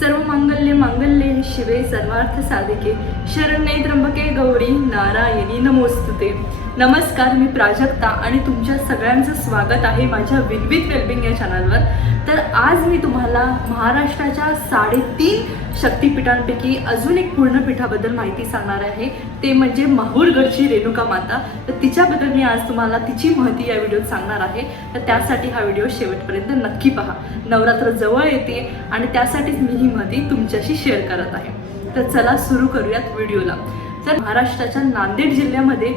सर्व मंगल्य मंगल्ये शिवे सर्वार्थ साधिके शरण्ये त्र्यंबके गौरी नारायणी नमोस्तुते। नमस्कार, मी प्राजक्ता आणि तुमच्या सगळ्यांचं स्वागत आहे माझ्या विविध वेलबिंग या चॅनलवर। तर आज मी तुम्हाला महाराष्ट्राच्या 3.5 शक्तिपीठांपैकी अजून एक पूर्ण पीठाबद्दल माहिती सांगणार आहे, ते म्हणजे माहूरगडची रेणुका माता। तर तिच्याबद्दल मी आज तुम्हाला तिची माहिती या व्हिडिओत सांगणार आहे। तर त्यासाठी हा व्हिडिओ शेवटपर्यंत नक्की पहा। नवरात्र जवळ येते आणि त्यासाठीच मी ही माहिती तुमच्याशी शेअर करत आहे। तर चला सुरू करूयात व्हिडिओला। तर महाराष्ट्राच्या नांदेड जिल्ह्यामध्ये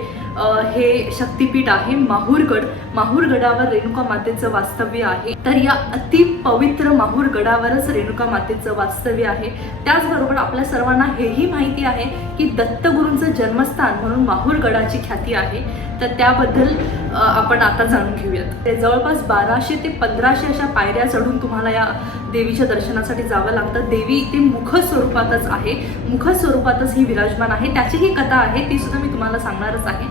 हे शक्तिपीठ आहे माहूरगड। माहूरगडावर रेणुका मातेचं वास्तव्य आहे। तर या अति पवित्र माहूरगडावरच रेणुका मातेचं वास्तव्य आहे। त्याचबरोबर आपल्या सर्वांना हेही माहिती आहे की दत्तगुरूंचं जन्मस्थान म्हणून माहूरगडाची ख्याती आहे। तर त्याबद्दल आपण आता जाणून घेऊयात। ते जवळपास 1200 ते 1500 अशा पायऱ्या चढून तुम्हाला या देवीच्या दर्शनासाठी जावं लागतं। देवी ती मुख स्वरूपातच आहे, मुख स्वरूपातच ही विराजमान आहे। त्याची ही कथा आहे, ती सुद्धा मी तुम्हाला सांगणारच आहे।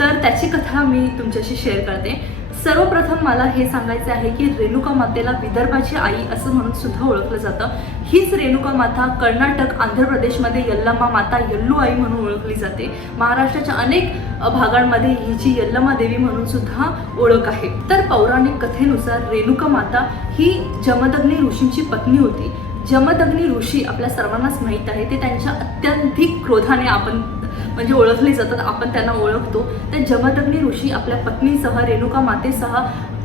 तर त्याची कथा मी तुमच्याशी शेअर करते। सर्वप्रथम मला हे सांगायचं आहे की रेणुका मातेला विदर्भाची आई असं म्हणून सुद्धा ओळखलं जातं। हीच रेणुका माता कर्नाटक, आंध्र प्रदेशमध्ये यल्लम्मा माता, यल्लू आई म्हणून ओळखली जाते। महाराष्ट्राच्या अनेक भागांमध्ये हिची यल्लम्मा देवी म्हणून सुद्धा ओळख आहे। तर पौराणिक कथेनुसार रेणुका माता ही जमदग्नी ऋषींची पत्नी होती। जमदग्नी ऋषी आपल्या सर्वांनाच माहीत आहे, ते त्यांच्या अत्यंतिक क्रोधाने आपण म्हणजे ओळखले जातात, आपण त्यांना ओळखतो। तर जमदग्नी ऋषी आपल्या पत्नीसह, रेणुका मातेसह,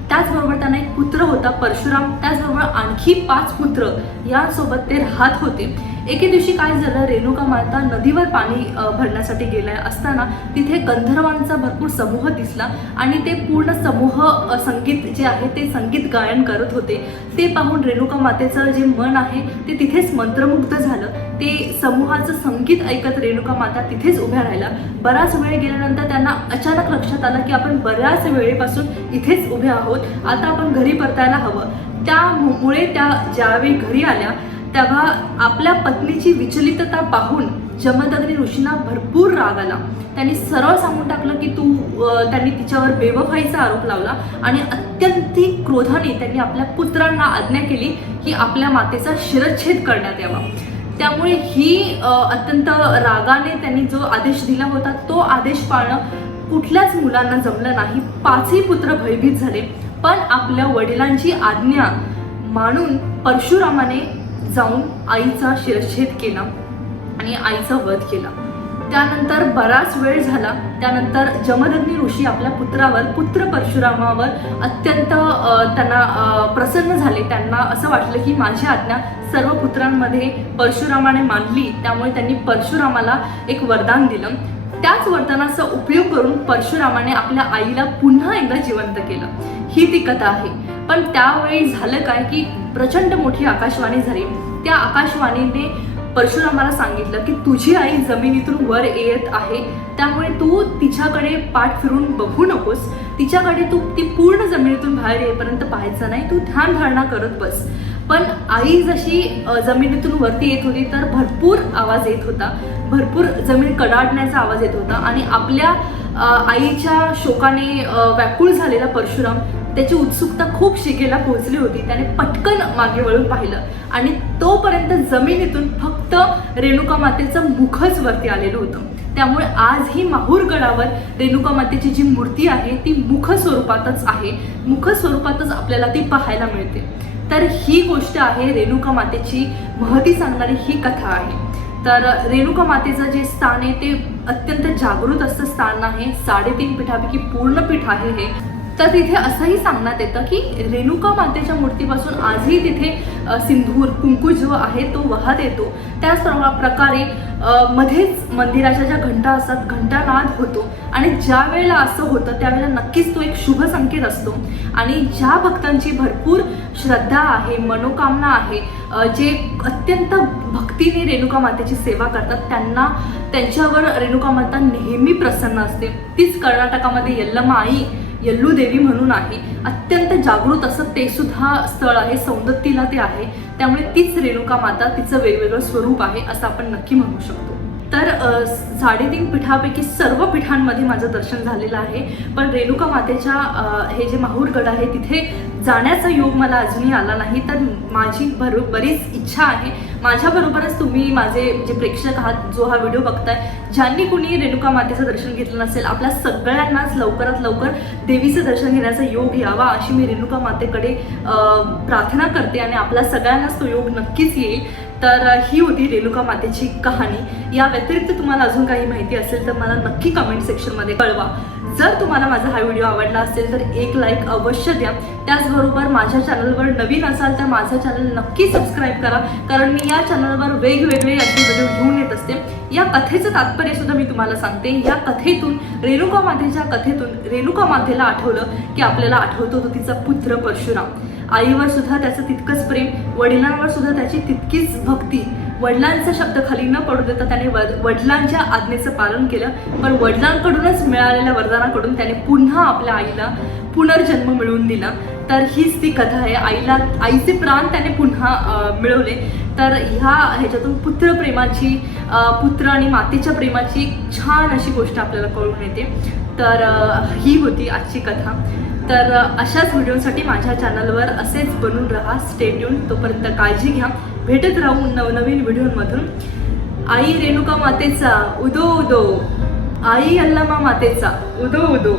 त्याचबरोबर त्यांना एक पुत्र होता परशुराम, त्याचबरोबर आणखी 5 पुत्र यांसोबत ते राहत होते। एके दिवशी काय झालं, रेणुका माता नदीवर पाणी भरण्यासाठी गेल्या असताना तिथे गंधर्वांचा भरपूर समूह दिसला आणि ते पूर्ण समूह संगीत जे आहे ते संगीत गायन करत होते। ते पाहून रेणुका मातेचं जे मन आहे ते तिथेच मंत्रमुग्ध झालं। ते समूहाचं संगीत ऐकत रेणुका माता तिथेच उभ्या राहिल्या। बराच वेळ गेल्यानंतर त्यांना अचानक लक्षात आलं की आपण बऱ्याच वेळेपासून इथेच उभे आहोत, आता आपण घरी परतायला हवं। त्यामुळे त्या ज्यावेळी घरी आल्या तेव्हा आपल्या पत्नीची विचलितता पाहून जमदग्नी ऋषींना भरपूर राग आला। त्यांनी सरळ सांगून टाकलं की त्यांनी तिच्यावर बेवफाईचा आरोप लावला आणि अत्यंतिक क्रोधाने त्यांनी आपल्या पुत्रांना आज्ञा केली की आपल्या मातेचा शिरच्छेद करण्यात यावा। त्यामुळे ही अत्यंत रागाने त्यांनी जो आदेश दिला होता तो आदेश पाळणं कुठल्याच मुलांना जमलं नाही। 5ही पुत्र भयभीत झाले, पण आपल्या वडिलांची आज्ञा मानून परशुरामाने जाऊन आईचा शिरच्छेद केला आणि आईचा वध केला। त्यानंतर बराच वेळ झाला, त्यानंतर जमदग्नी ऋषी आपल्या पुत्र परशुरामावर अत्यंत त्यांना प्रसन्न झाले। त्यांना असं वाटलं की माझी आज्ञा सर्व पुत्रांमध्ये परशुरामाने मानली, त्यामुळे त्यांनी परशुरामाला एक वरदान दिलं। त्याच वरदानाचा उपयोग करून परशुरामाने आपल्या आईला पुन्हा एकदा जिवंत केलं। ही ती कथा आहे। पण त्यावेळी झालं काय की प्रचंड मोठी आकाशवाणी झाली। त्या आकाशवाणीने परशुरामाला सांगितलं की तुझी आई जमिनीतून वर येत आहे, त्यामुळे तू तिच्याकडे पाठ फिरून बघू नकोस, तिच्याकडे तू ती पूर्ण जमिनीतून बाहेर येईपर्यंत पाहायचं नाही, तू ध्यानधारणा करत बस। पण आई जशी जमिनीतून वरती येत होती तर भरपूर आवाज येत होता, भरपूर जमीन कडाडण्याचा आवाज येत होता आणि आपल्या आईच्या शोकाने व्याकुळ झालेला परशुराम, त्याची उत्सुकता खूप शिगेला पोहोचली होती। त्याने पटकन मागे वळून पाहिलं आणि तोपर्यंत जमिनीतून फक्त रेणुका मातेचं मुखच वरती आलेलं होतं। त्यामुळे आजही माहूरगडावर रेणुका मातेची जी मूर्ती आहे ती मुख स्वरूपातच आहे, मुख स्वरूपातच आपल्याला ती पाहायला मिळते। तर ही गोष्ट आहे रेणुका मातेची महती सांगणारी ही कथा आहे। तर रेणुका मातेचं जे स्थान आहे ते अत्यंत जागृत असं स्थान आहे। 3.5 पीठापैकी पूर्ण पीठ आहे हे। तर तिथे असंही सांगण्यात येतं की रेणुका मातेच्या मूर्तीपासून आजही तिथे सिंदूर, कुंकू जो आहे तो वाहत येतो। त्याच प्रकारे मध्येच मंदिराच्या ज्या घंटा असतात, घंटानाद होतो आणि ज्या वेळेला असं होतं त्यावेळेला नक्कीच तो एक शुभ संकेत असतो। आणि ज्या भक्तांची भरपूर श्रद्धा आहे, मनोकामना आहे, जे अत्यंत भक्तीने रेणुका मातेची सेवा करतात, त्यांच्यावर रेणुका माता नेहमी प्रसन्न असते। तीच कर्नाटकामध्ये यल्लम्मा आई, यल्लू देवी म्हणून आहे। अत्यंत जागृत असं ते सुद्धा स्थळ आहे, सौंदत्तीला ते आहे। त्यामुळे तीच रेणुका माता, तिचं वेगवेगळं स्वरूप आहे असं आपण नक्की म्हणू शकतो। तर 3.5 पीठापैकी सर्व पीठांमध्ये माझं दर्शन झालेलं आहे। पण रेणुका मातेच्या हे जे माहूरगड आहे तिथे जाण्याचा योग मला अजूनही आला नाही। तर माझी बरीच इच्छा आहे, माझ्याबरोबरच तुम्ही माझे जे प्रेक्षक आहात, जो हा व्हिडिओ बघताय, ज्यांनी कुणी रेणुका मातेचं दर्शन घेतलं नसेल, आपल्या सगळ्यांनाच लवकरात लवकर देवीचं दर्शन घेण्याचा योग यावा अशी मी रेणुका मातेकडे प्रार्थना करते आणि आपल्या सगळ्यांनाच तो योग नक्कीच येईल. तर ही होती रेणुका मातेची कहाणी. या व्यतिरिक्त तुम्हाला अजून काही माहिती असेल तर मला नक्की कमेंट सेक्शनमध्ये कळवा. जर तुम्हाला माझा हा व्हिडिओ आवडला असेल तर एक लाईक अवश्य द्या. त्याचबरोबर माझ्या चॅनलवर नवीन असाल तर माझं चॅनल नक्की सबस्क्राईब करा, कारण मी या चॅनलवर वेगवेगळे असे व्हिडिओ घेऊन येत असते. या कथेचं तात्पर्य सुद्धा मी तुम्हाला सांगते. या कथेतून, रेणुका मातेच्या कथेतून रेणुका मातेला आठवलं की आपल्याला आठवतो तो तिचा पुत्र परशुराम. आईवर सुद्धा त्याचं तितकंच प्रेम, वडिलांवर सुद्धा त्याची तितकीच भक्ती. वडिलांचा शब्द खाली न पडू देता त्याने वडिलांच्या आज्ञेचं पालन केलं, पण वडिलांकडूनच मिळालेल्या वरदानाकडून त्याने पुन्हा आपल्या आईला पुनर्जन्म मिळवून दिला. तर हीच ती कथा आहे. आईचे प्राण त्याने पुन्हा मिळवले. तर ह्याच्यातून पुत्रप्रेमाची, पुत्र आणि मातेच्या प्रेमाची छान अशी गोष्ट आपल्याला कळून येते. तर ही होती आजची कथा. तर अशाच व्हिडिओसाठी माझ्या चॅनलवर असेच बनून राहा. Stay tune. तोपर्यंत काळजी घ्या. भेटत राहू नवनवीन व्हिडिओमधून. आई रेणुका मातेचा उदो उदो, आई अल्लामा मातेचा उदो उदो.